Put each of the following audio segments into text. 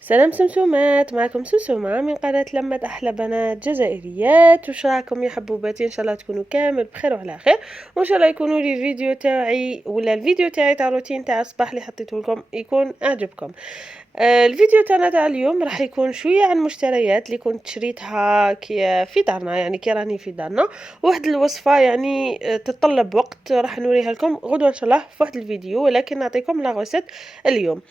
سلام سمسومات، معكم سمسومة من قناة لمة أحلى بنات جزائريات. وش راكم يا حبوباتي؟ إن شاء الله تكونوا كامل بخير وعلى خير، وإن شاء الله يكونوا لي الفيديو تاعي ولا الفيديو تاعي تاع روتين تاع الصباح اللي حطيته لكم يكون أعجبكم. الفيديو تاعنا تاع اليوم راح يكون شوية عن مشتريات اللي كنت شريتها كي في دارنا، يعني كي راني في دارنا. واحد الوصفة يعني تتطلب وقت، راح نوريها لكم غدوة إن شاء الله في واحد الفيديو، ولكن نعطيكم لا غوسيت اليوم.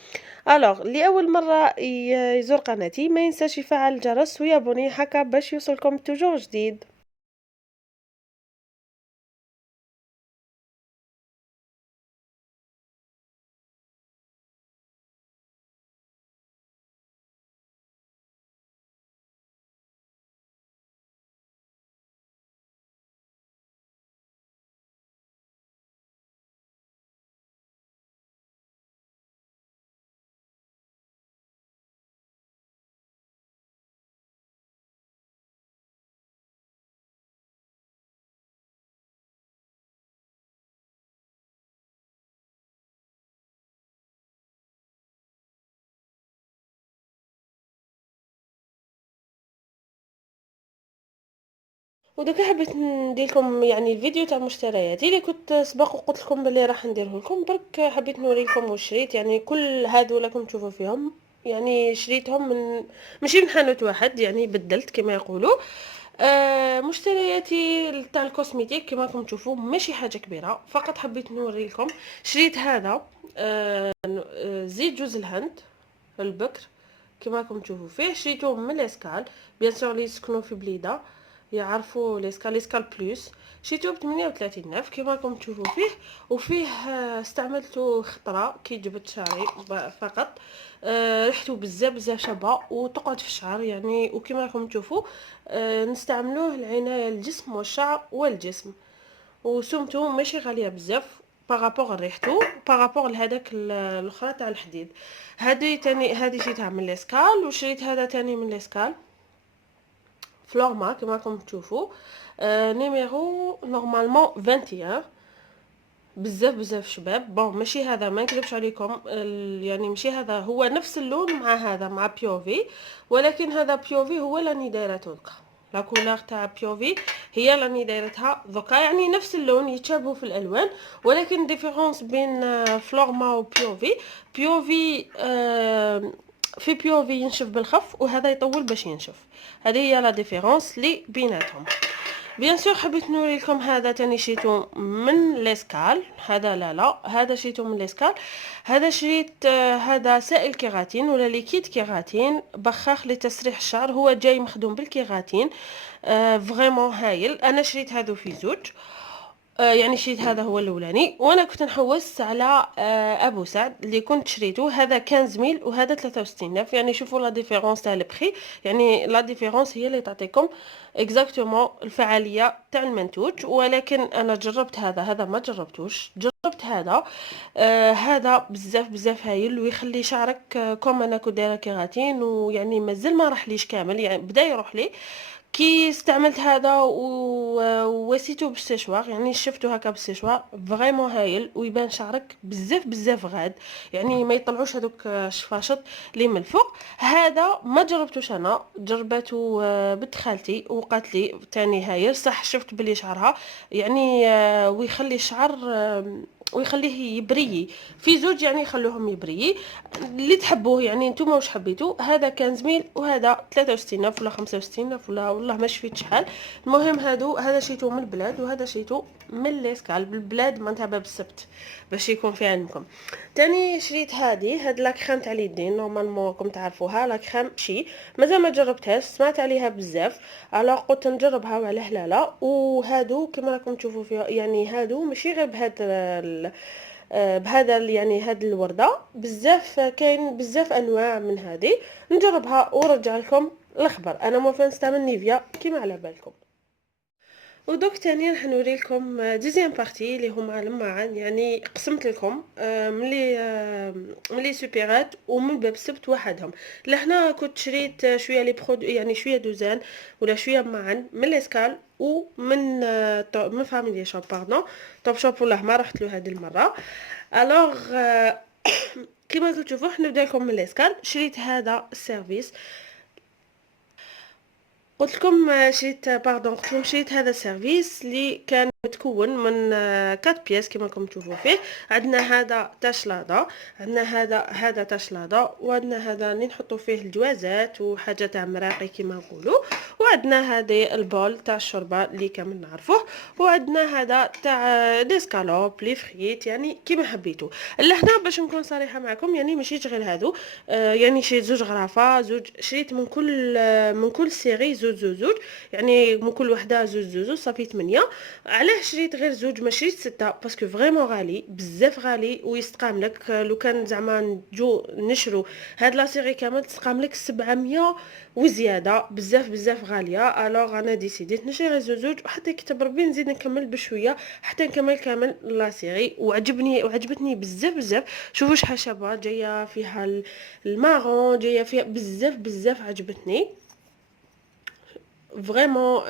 الوغ اللي اول مره يزور قناتي ما ينساش يفعل الجرس ويابوني هكا باش يوصلكم توجور جديد. ودوكا حبيت ندير لكم يعني الفيديو تاع مشترياتي اللي كنت سبق وقلت لكم بلي راح نديره لكم، برك حبيت نوريكم واش شريت. يعني كل هادو راكم تشوفوا فيهم يعني شريتهم من ماشي من حانوت واحد، يعني بدلت كما يقولوا. مشترياتي تاع الكوسميتيك كما راكم تشوفوا ماشي حاجه كبيره، فقط حبيت نوري لكم. شريت هذا زيت جوز الهند البكر كما راكم تشوفوا فيه، شريته من لاسكال. بيان سور اللي يسكنوا في بليده يعرفوا لاسكال بلوس. شريته ب 38 كما راكم تشوفوا فيه. وفيه استعملته خطره كي جبت شعري فقط. ريحته بزاف بزاف شابه وتقعد في الشعر يعني، وكما راكم تشوفوا نستعملوه العنايه للجسم والشعر والجسم. وسمته ماشي غاليه بزاف بارابور ريحتو، بارابور لهداك الاخرى تاع الحديد. هذه تاني، هذه شريتها من لاسكال، وشريت هذا تاني من لاسكال فلورما كما راكم تشوفوا. نيميرو نورمالمون 21. بزاف بزاف شباب. بون ماشي هذا، ما نكذبش عليكم، يعني ماشي هذا هو نفس اللون مع هذا مع بيوفي، ولكن هذا بيوفي هو راني دايرته دوكا. لا كولور تاع بيوفي هي راني دايرتها دوكا، يعني نفس اللون يتشابهوا في الالوان، ولكن ديفيرونس بين فلورما وبيوفي. بيوفي في بيوفي ينشف بالخف وهذا يطول باش ينشف. هذه هي لا ديفيرونس اللي بيناتهم. بيان سور حبيت نوري لكم هذا تاني شريته من لاسكال. هذا لا هذا شريته من لاسكال. هذا شريت هذا سائل كيراتين ولا ليكيد كيراتين بخاخ لتسريح الشعر، هو جاي مخدوم بالكيراتين. فريمون هايل. انا شريت هذا في زوج. يعني شريت هذا هو الاولاني، وانا كنت نحوس على ابو سعد اللي كنت شريته، هذا 15 وهذا 63 يعني شوفوا لا ديفيرونس تاع البخي. يعني لا ديفيرونس هي اللي تعطيكم اكزاكتومون الفعاليه تاع المنتوج. ولكن انا جربت هذا ما جربتوش، جربت هذا. هذا بزاف بزاف هايل ويخلي شعرك كوم انا كنت دايره كيراتين، ويعني مازال ما راحليش كامل، يعني بدا يروح لي كي استعملت هذا وسيتو بالسيشوار، يعني شفتو هكا بالسيشوار فريمون هايل، ويبان شعرك بزاف بزاف غاد، يعني ما يطلعوش هذوك الشفاشط اللي من الفوق. هذا ما جربتوش، انا جربته بنت خالتي وقالت لي تاني هايل صح. شفت بلي شعرها يعني ويخلي الشعر ويخليه يبري في زوج، يعني يخلوهم يبري اللي تحبوه. يعني نتوما واش حبيتوا؟ هذا كان زميل وهذا 63 ولا 65 ولا والله ما شفت شحال. المهم هذا شيتو من البلاد وهذا شيتو من ليسكال بالبلاد معناتها باب السبت باش يكون في علمكم. تاني شريت هاد لا كريم تاع اليدين، نورمالمون راكم تعرفوها لا كريم شي، مازال ما جربتهاش، سمعت عليها بزاف، الوغ قلت نجربها وعلاه لا. وهادو كما راكم تشوفوا فيها، يعني هادو ماشي غير بهذا يعني هاد الوردة بزاف، كاين بزاف انواع من هذه. نجربها ورجع لكم الخبر. انا موفا نستعمل نيفيا كيما على بالكم. ودوك تاني راح نوري لكم ديزيام بارتي اللي هما لمعان، يعني قسمت لكم ملي سوبيرات ومن باب السبت وحدهم. لهنا كنت شريت شويه لي يعني شويه دوزان ولا شويه معن من ليسكال ومن من فاميلي شوب باردون. توب شوب والله ما رحت له هذه المره. الوغ كما راكم تشوفوا نبدا لكم من ليسكال. شريت هذا السيرفيس، قلت لكم شريت هذا السيرفيس اللي كان متكون من 4 بياس كما راكم تشوفوا فيه. عندنا هذا تاش لادا، عندنا هذا تاش لادا، وعندنا هذا اللي نحطوا فيه الجوازات وحاجه تاع مراقي كما نقولوا، وعندنا هذه البول تاع الشوربه اللي كامل نعرفوه، وعندنا هذا تاع ديسكالوب لي فريت، يعني كيما حبيتوا. لهنا باش نكون صريحه معكم يعني ماشي غير هادو، يعني شريت زوج غرافه، شريت من كل سيري زوج، يعني من كل وحده زوج صافي 8. علاه شريت غير زوج ما شريت 6؟ باسكو فريمون غالي بزاف، غالي ويستقام لك. لو كان زعما نجو نشرو هاد لا سيري كامل تسقام لك 700 وزياده، بزاف غاليه. الوغ انا ديسيديت نشري غير زوج، وحتى كتب ربي نزيد نكمل بشويه حتى نكمل كامل لا سيري. وعجبتني بزاف. شوفوا شحال شابه، جايه فيها المارون، جايه فيها بزاف عجبتني فريمون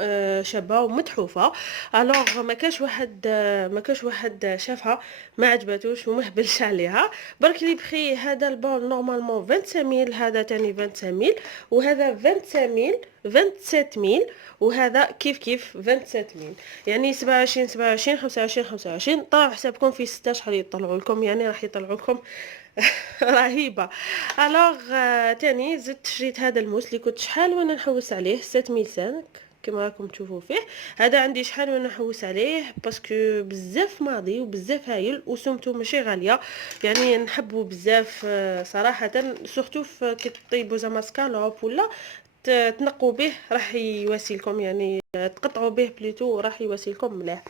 شابه ومتحوفه. الوغ ما كاش واحد شافها ما عجبتوش وما هبلش عليها. برك لي بخي هذا البول نورمالمون 25000، هذا تاني 25000، وهذا 25000 27000، وهذا كيف 27000، يعني 27 25 طلعوا حسابكم في 16 شحال يطلعوا لكم، يعني راح يطلعوا لكم رهيبه. الوغ تاني زدت شريت هذا الموس اللي كنت شحال وانا نحوس عليه 7005 كما راكم تشوفوا فيه. هذا عندي شحال وانا نحوس عليه باسكو بزاف ماضي وبزاف هايل وسمته ماشي غاليه، يعني نحبه بزاف صراحه. سورتو كي طيبوا زعما سكالوب ولا تنقوا به راح يواسيلكم، يعني تقطعوا به بليتو راح يواسيلكم مليح.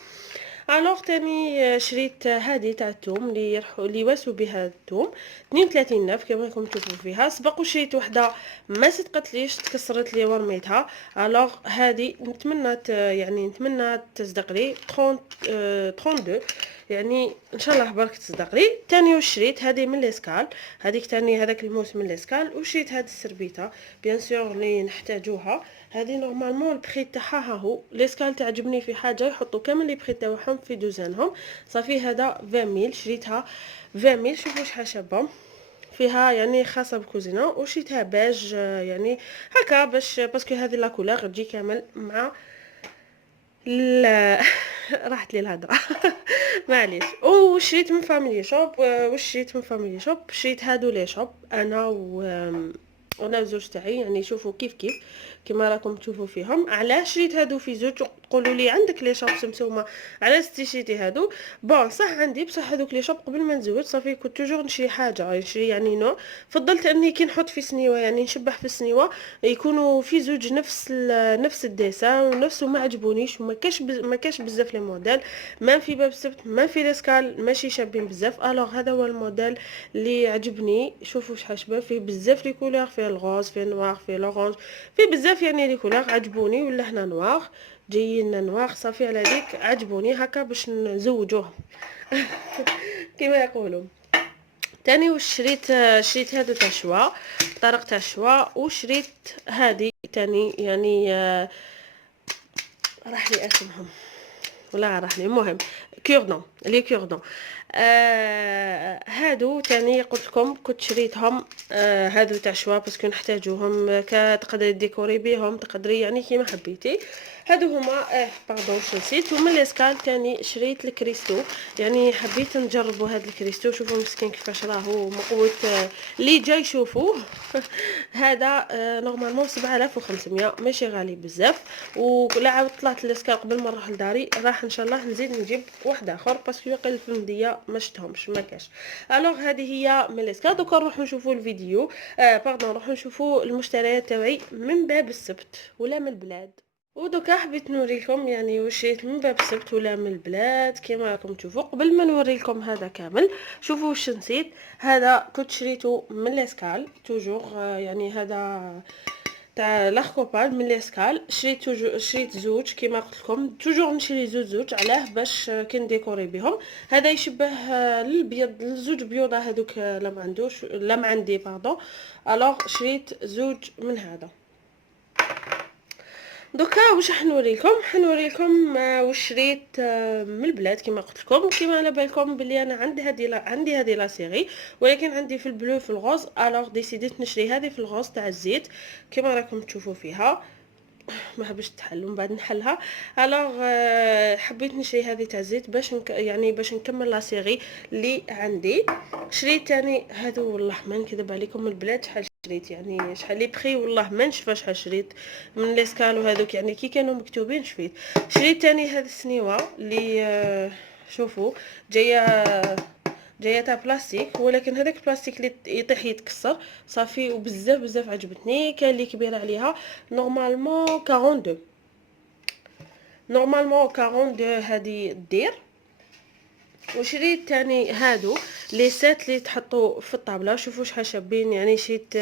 الوغ تاني شريت هذه تاع الثوم اللي يواسوا بها الثوم 32 ناف كما راكم تشوفوا فيها. سبق وشريت وحده ما صدقتليش، تكسرت لي ورميتها. الوغ هذه نتمنى تصدق لي 32، يعني ان شاء الله برك تصدق لي. تاني وشريت هذه من ليسكال، هذيك تاني هذاك الموس من ليسكال. وشريت هذه السربيته بيان سور اللي نحتاجوها. هذه نورمالمون البخي تاعها ها هو. ليسكال تعجبني في حاجه يحطوا كامل لي بخي تاعهم في دوزانهم. صافي هذا 20000 شريتها 20000. شوفوا شحال شابه فيها، يعني خاصه بالكوزينه. وشريتها باج يعني هكا باش باسكو هذه لا كولور تجي كامل مع لا راحت لي الهضره معليش. وشريت من فاميلي شوب، شريت هادو لي شوب انا وانا زوج تاعي، يعني شوفوا كيف كما راكم تشوفوا فيهم. علاش شريت هادو في زوج؟ تقولوا لي عندك لي شوب سمسومه علاش شريتي هادو؟ بون صح عندي، بصح هذوك لي شوب قبل ما نزوج صافي كنت توجور نشري حاجه، نشري يعني نوع. فضلت اني كي نحط في سنيوه، يعني نشبح في السنيوه يكونوا في زوج نفس الديسان ونفس، وما عجبونيش وما كاش بزاف لي موديل، ما في باب السبت ما في ليسكال ماشي شابين بزاف. الوغ هذا هو الموديل اللي عجبني. شوفوا شحال شباب، فيه بزاف لي كولور، فيه الغوز، فيه نوار، فيه لورانج، فيه بزاف يعني لي كولور عجبوني. ولا هنا نوار جايين نوار، صافي على هذيك عجبوني هكا باش نزوجوهم كما يقولوا. تاني شريت هذا تاع شوا، طرق تاع شوا. وشريت هذه تاني يعني راح لي اسمهم ولا راح لي، المهم كيردون هادو تاني قلت لكم كنت شريتهم. هادو تاع شوا باسكو نحتاجوهم، تقدري ديكوري بيهم، تقدري يعني كيما حبيتي. هادو هما باردون نسيت. ومن ليسكال تاني شريت الكريستو، يعني حبيت نجربوا هاد الكريستو. شوفوا مسكين كيفاش راهو مقوت اللي جاي شوفوه هذا نورمالمون 7500 ماشي غالي بزاف. ولا عاود طلعت ليسكال قبل ما نروح لداري، راح ان شاء الله نزيد نجيب واحد اخر باسكو يقل في المديه ما شفتهمش ما كاش. الوغ هذه هي من ليسكال. دوكا نروحوا نشوفوا الفيديو نروحوا نشوفوا المشتريات تاعي من باب السبت ولا من البلاد. ودوكا حبيت نوريكم يعني واش شريت من باب السبت ولا من البلاد. كما راكم تشوفوا قبل ما نوريكم هذا كامل، شوفوا واش نسيت. هذا كنت شريته من ليسكال توجور، يعني هذا تاع لاخوبال من ليسكال. شريت زوج كما قلت لكم توجور نشري زوج علاه باش كي نديكوري بهم. هذا يشبه للبيض، الزوج بيوضه هذوك لا ما عندي الوغ شريت زوج من هذا. دوكا واش حنوريكم واش شريت من البلاد كما قلت لكم. كما على بالكم بلي انا عندي هذه لا سيري، ولكن عندي في البلو في الغوز. الوغ ديسيديت نشري هذه في الغوز تاع الزيت كما راكم تشوفوا فيها. ما حبيتش تحل ومن بعد نحلها. الوغ حبيت نشري هذه تاع الزيت باش يعني باش نكمل لا سيري اللي عندي. شريت تاني هذو والله ما نكذب عليكم من البلاد شحال شريت، يعني شحال لي بخي والله ما نشفى شحال شريت من لي سكالو هذوك، يعني كي كانوا مكتوبين شريت تاني هذه السنيوه اللي شوفوا جايه تاع بلاستيك، ولكن هذاك البلاستيك اللي يطيح يتكسر صافي. وبزاف عجبتني، كان اللي كبير عليها نورمالمون 42 هذه دير. وشريت تاني هادو لي سات اللي تحطوا في الطابله. شوفوا شحال شابين، يعني شريت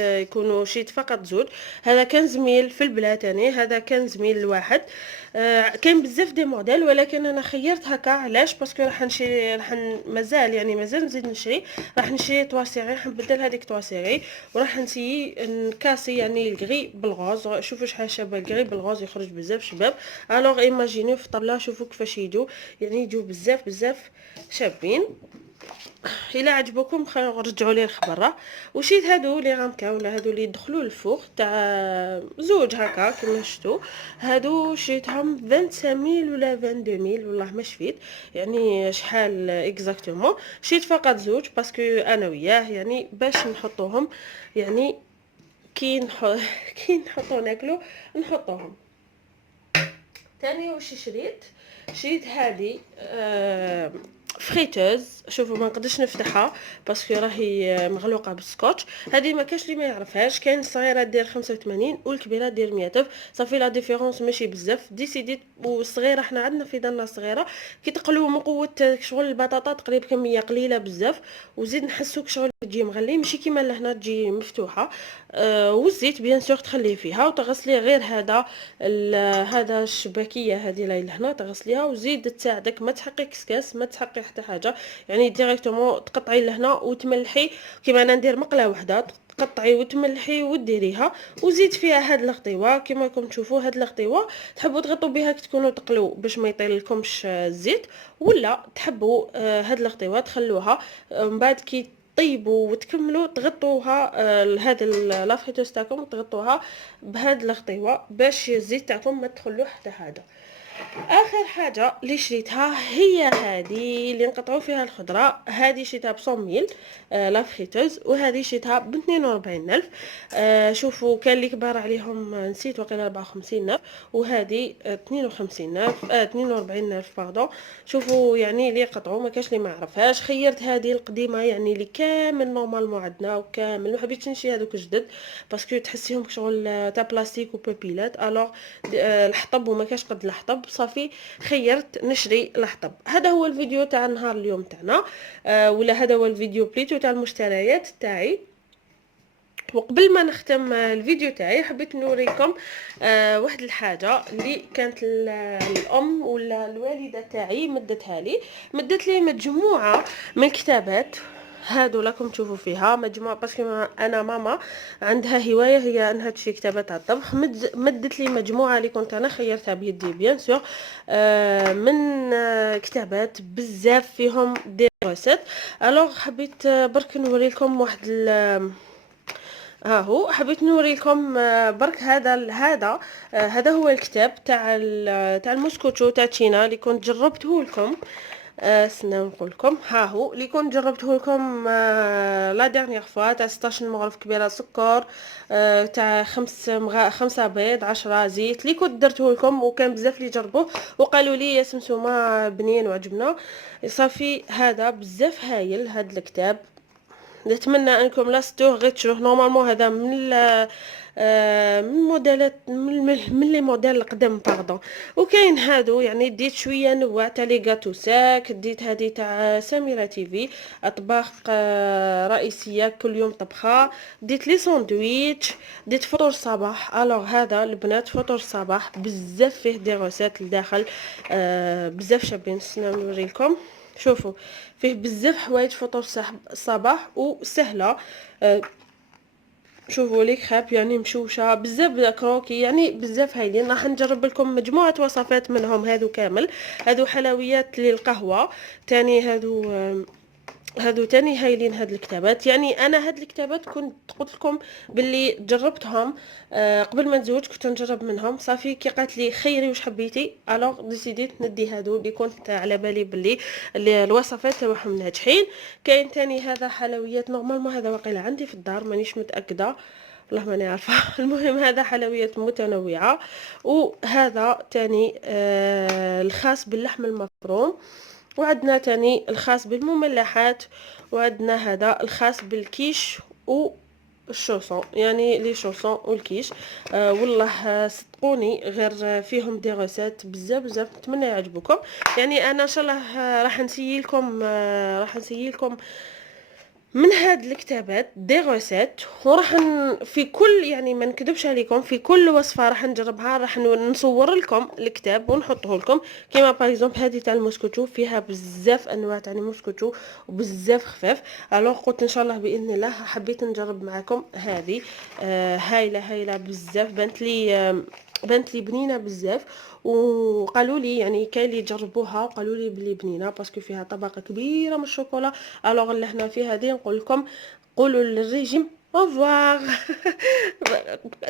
شريت فقط زوج. هذا كان زميل في البلاد تاني، هذا كان زميل الواحد. كاين بزاف دي موديل، ولكن انا خيرت هكا. علاش؟ باسكو راح نشري مازال نزيد نشري. راح نشري تواسيري، راح نبدل هذيك تواسيري وراح نسيي نكاسي يعني الكغي بالغوز. شوفوا شحال شابه الكغي بالغوز، يخرج بزاف شباب. الوغ ايماجينيو في الطابله شوفوا كيفاش يجوا، يعني يجوا بزاف شابين. الا عجبكم رجعوا لي الخبر. وشيت هادو لي غامكا ولا هادو اللي يدخلوا الفوق تاع زوج هكا كما شفتوا. هادو شريتهم 25000 ولا 22000 والله ما شفيت يعني شحال اكزاكتومون. شريت فقط زوج باسكو انا وياه يعني باش نحطوهم، يعني كي نحطو ناكلو نحطوهم. تاني واش شريت هذه فريتوز. شوفوا ما نقدرش نفتحها باسكو راهي مغلوقه بالسكوتش. هذه ما كاش اللي ما يعرفهاش، كاين الصغيره دير 85 والكبيره دير 100. صافي لا ديفيرونس ماشي بزاف. ديسيديت والصغيره حنا عندنا في دارنا صغيره كي تقلو من قوه شغل البطاطا تقريبا كميه قليله بزاف، وزيد نحسوك شغل تجي مغلي ماشي كيما لهنا تجي مفتوحه. والزيت بيان سور تخليه فيها وتغسليه غير هذا الشباكيه هذه لاي لهنا تغسليها، وزيد تساعدك ما تحقي كسكاس ما تحقي حتى حاجه. يعني ديريكتومون تقطعي لهنا وتملحي كيما انا ندير مقله واحده، تقطعي وتملحي وديريها. وزيد فيها هاد الغطيوه كيما راكم تشوفوا. هاد الغطيوه تحبوا تغطوا بها كي تكونوا تقلوا باش ما يطيلكمش الزيت، ولا تحبوا هاد الغطيوه تخلوها من بعد كي طيبوا وتكملوا تغطوها هذا لافريتوس تاعكم تغطوها بهاد الغطيوه باش الزيت تاعكم ما تدخلوا حتى حاجه. اخر حاجه اللي شريتها هي هذه اللي نقطعوا فيها الخضره. هذه شريتها ب 100 ميل لا فريتوز، وهذه شريتها ب 42000. شوفوا كان اللي كبار عليهم نسيت وقيلا 54000، وهذه 52000 42000 باردون. شوفوا يعني اللي قطعوا ما كاش اللي ما عرفهاش. خيرت هذه القديمه يعني اللي كامل نورمالمون عندنا وكامل ما حبيتش نشري هذوك جدد باسكو تحسيهم شغل تاع بلاستيك وبابيلات. الوغ الحطب وما كاش قد الحطب صافي خيرت نشري الحطب. هذا هو الفيديو تاع نهار اليوم تاعنا ولا هذا هو الفيديو بليتو تاع المشتريات تاعي. وقبل ما نختم الفيديو تاعي حبيت نوريكم واحد الحاجه اللي كانت الام ولا الوالده تاعي مدت لي مجموعه من الكتابات. هادو راكم تشوفوا فيها مجموعه باسكو انا ماما عندها هوايه هي انها تشري كتابات على الطبخ. مدت لي مجموعه اللي كنت انا خيرتها بيدي بيان سور من كتابات بزاف فيهم دي ريسيت. الوغ حبيت برك نوريكم واحد ها هو حبيت نوريكم برك هذا هو الكتاب تاع الموسكوتشو تاع تشينا اللي كنت جربته لكم. استناو نقول لكم. ها هو اللي كنت جربته لكم لا ديرنيير فوا تاع 16 مغرف كبيره سكر تاع 5 بيض 10 زيت اللي كنت درته لكم، وكان بزاف اللي جربوه وقالوا لي يا سمسومه بنين وعجبنا. صافي هذا بزاف هايل هذا الكتاب. نتمنى انكم لاستوه غير تشروه. نورمالمون هذا من موديلات من لي موديل القدام باردون. وكاين هادو يعني ديت شويه نوع تاع لي غاتو ساك. ديت هذه تاع سميره تيفي اطباق رئيسيه كل يوم طبخه. ديت لي ساندويتش. ديت فطور الصباح. الوغ هذا البنات فطور الصباح بزاف فيه دي روسيت لداخل بزاف شابين. نوريكم شوفوا فيه بزاف حوايج فطور الصباح وسهله. شوفوا لي خاب يعني مشوشه بزاف كروكي، يعني بزاف هايلين. راح نجرب لكم مجموعه وصفات منهم هادو كامل. هادو حلويات للقهوه تاني، هادو تاني هايلين. هاد الكتابات يعني انا هاد الكتابات كنت قلت لكم باللي جربتهم قبل ما نتزوج، كنت نجرب منهم صافي. كي قالت لي خيري واش حبيتي، الوغ ديسيديت ندي هادو اللي كنت على بالي باللي الوصفات تاعهم ناجحين. كاين تاني هذا حلويات نورمالمون، هذا واقيلا عندي في الدار مانيش متاكده، والله ماني عارفه. المهم هذا حلويات متنوعه. وهذا تاني الخاص باللحم المفروم، وعندنا تاني الخاص بالمملحات، وعندنا هذا الخاص بالكيش و الشوسون، يعني لي شوسون والكيش. والله صدقوني غير فيهم دي غوسات بزاف نتمنى يعجبوكم. يعني انا ان شاء الله راح نسيلكم من هاد الكتابات دي غوسيت، وراح في كل، يعني ما نكذبش عليكم، في كل وصفه راح نجربها راح نصور لكم الكتاب ونحطه لكم. كيما باغ اكزومبل هذه تاع المسكوتشو فيها بزاف انواع تاع المسكوتشو وبزاف خفاف. الوغ قلت ان شاء الله باذن الله حبيت نجرب معكم هذه. هايله بزاف، بنت لي بنينه بزاف. وقالوا لي يعني كاين اللي جربوها وقالوا لي بلي بنينه باسكو فيها طبقه كبيره من الشوكولا. الوغ اللي حنا في هذه نقول لكم قولوا للريجيم اوفوار.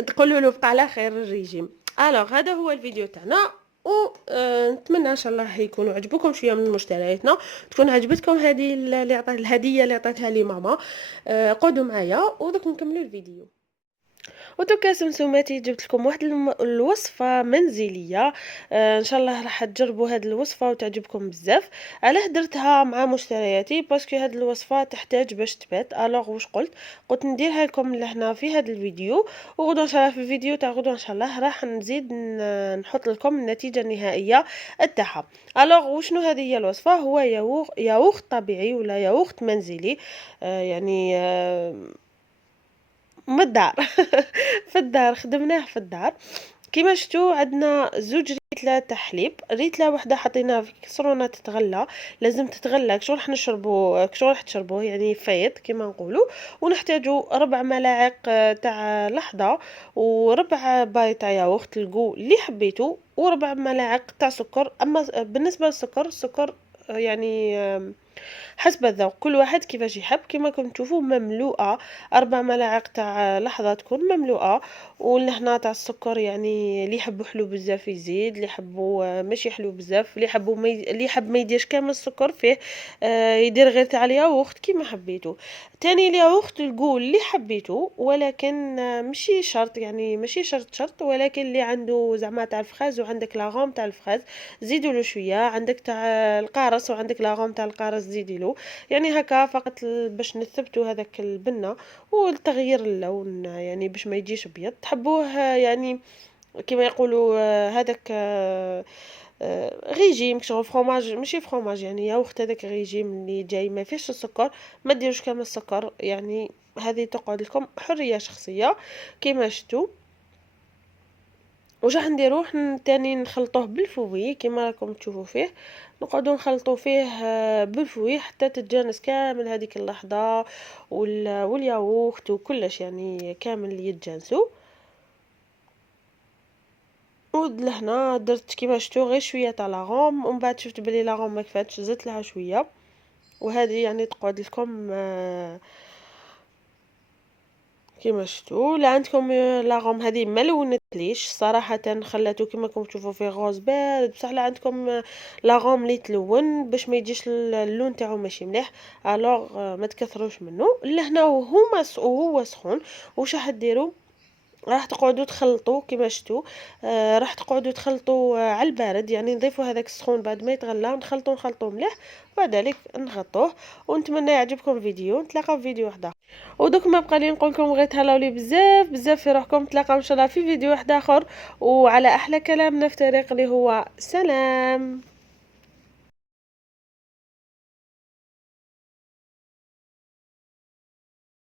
تقولوا له بقى على خير الريجيم. الوغ هذا هو الفيديو تاعنا، و نتمنى ان شاء الله يكونوا عجبكم شويه من مشترياتنا، تكون عجبتكم هذه اللي عطات الهديه اللي عطاتها لي ماما. قعدوا معايا ودوك نكملوا الفيديو. ودوكا سمسوماتي جبت لكم واحد الوصفه منزليه. ان شاء الله راح تجربوا هذه الوصفه وتعجبكم بزاف. علاه درتها مع مشترياتي باسكو هذه الوصفه تحتاج باش تبات. الوغ واش قلت نديرها لكم لهنا في هذا الفيديو، وغدو ان شاء الله في الفيديو تاع غدو ان شاء الله راح نزيد نحط لكم النتيجه النهائيه تاعها. الوغ وشنو هذه هي الوصفه؟ هو ياغورت طبيعي ولا ياغورت منزلي، يعني من الدار. في الدار خدمناه في الدار. كيما شفتوا عندنا زوج ريتله تاع حليب، ريتله وحده حطيناها في كسرونه تتغلى، لازم تتغلى كشغل راح نشربوا كشغل راح تشربوه يعني فايض كيما نقولوا. ونحتاجوا 4 ملاعق تاع لحظه، وربع باي تاع ياغورت الكو اللي حبيتو، وربع ملاعق تاع سكر. اما بالنسبه للسكر، السكر يعني حسب الذوق، كل واحد كيفاش يحب. كما راكم تشوفوا مملوءه 4 ملاعق تاع لحظه تكون مملوءه. ولهنا تاع السكر يعني اللي يحبوا حلو بزاف يزيد، اللي يحبوا ماشي حلو بزاف، اللي يحب ما يديرش كامل السكر فيه يدير غير تاع الياغورت كيما حبيتو. تاني الياغورت الكول اللي حبيتو، ولكن ماشي شرط، يعني ماشي شرط، ولكن اللي عنده زعما تاع الفخاز وعندك لاغوم تاع الفخاز زيدوا له شويه، عندك تاع القارص وعندك لاغوم تاع القارص زيدي له، يعني هكا فقط باش نثبتوا هذاك البنه والتغيير اللون، يعني باش ما يجيش ابيض. تحبوه يعني كما يقولوا هذاك ريجيم شغل فروماج ماشي فروماج، يعني ياغورت هذاك ريجيم اللي جاي ما فيش السكر، ما ديروش كامل السكر، يعني هذه تقعد لكم حريه شخصيه كما شفتوا. واش راح نديرو تاني نخلطوه بالفوي كما راكم تشوفوا فيه، نقعدوا نخلطوا فيه بالفوي حتى تتجانس كامل هذيك اللحظه، والياغورت وكلش يعني كامل يتجانسوا. ولهنا درت كيما شفتوا غير شويه تاع لاغوم، ومن بعد شفت بلي لاغوم ما كفاتش زدت لها شويه. وهذه يعني تقعد لكم كيما شفتوا. لا عندكم لاغوم هذه ما لونتليش صراحه، خلاتو كيما راكم تشوفوا فيه غوز بارد، بصح لا عندكم لاغوم اللي تلون باش ما يجيش اللون تاعو ماشي مليح. الوغ ما تكثروش منه. لهنا وهو سخون واش راح ديروا؟ راح تقعدوا تخلطوا كيما شفتوا. راح تقعدوا تخلطوا على البارد، يعني نضيفوا هذاك السخون بعد ما يتغلى، نخلطوا مليح، وبعد ذلك نغطوه. ونتمنى يعجبكم الفيديو، نتلاقاو في فيديو واحد اخر. ودوك ما بقى لي نقول لكم غير تهلاو لي بزاف في روحكم. نتلاقاو ان شاء الله في فيديو واحد اخر، وعلى احلى كلام نفترق اللي هو سلام.